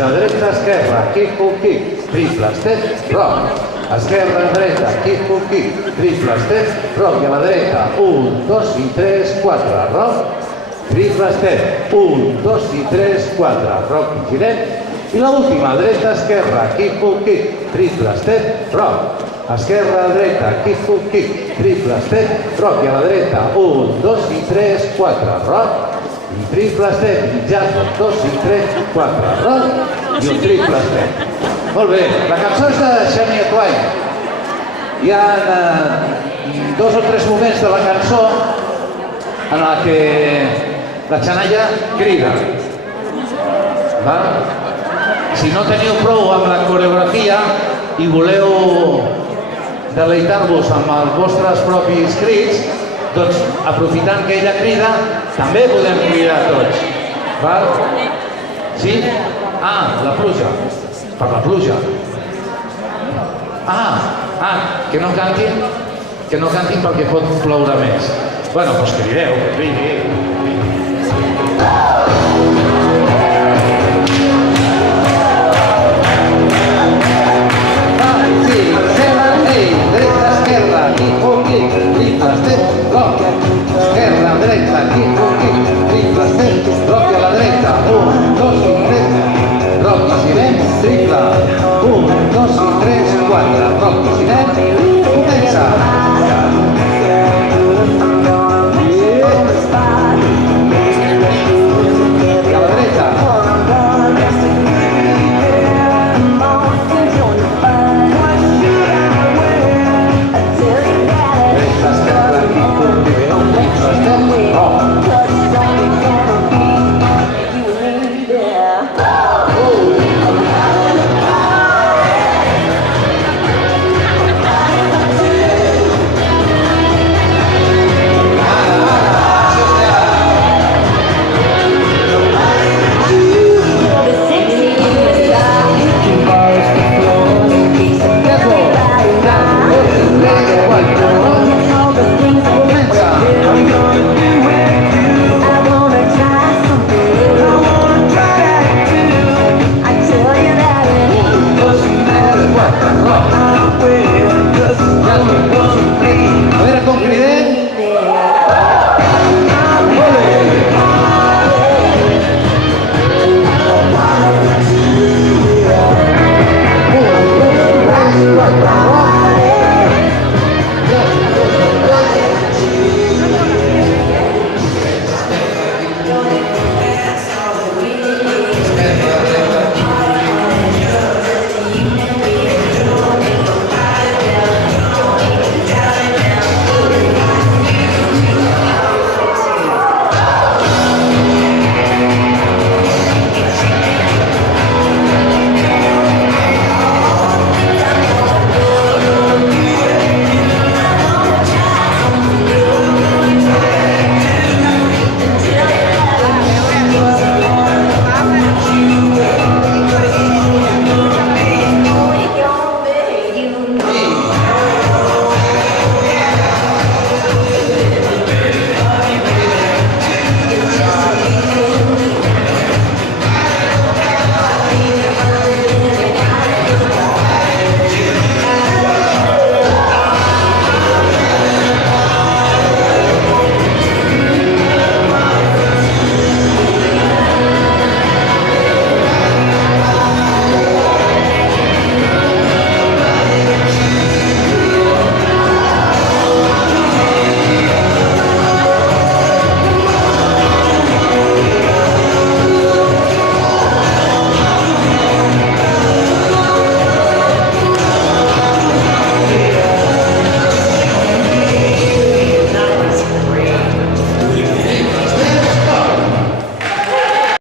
comença, dreta, esquerra, kick, pull, kick, triple step, rock. Esquerra, dreta, kick, pull, kick, triple step, rock. I a la dreta, 1, 2 i 3, 4, rock. Triple step, 1, 2 i 3, 4, rock i girem. I l'última, dreta, esquerra, kick, pull, kick, triple step, rock. Esquerra, dreta, kick, pull, kick, triple step, rock. I a la dreta, 1, 2 i 3, 4, rock. I triple step, mitjano, 2 i 3, 4, rock. I un triple step. Molt bé, la cançó és de Shania Twain. Hi ha 2 o 3 moments de la cançó en la que la Xanalla crida. Si no teniu prou amb la coreografia i voleu deleitar-vos amb els vostres propis crits, doncs aprofitant que ella crida, també podem cridar tots. Sí? La pluja. Per la pluja. Que no cantin? Que no cantin perquè pot ploure més. Bueno, doncs crideu, cridi.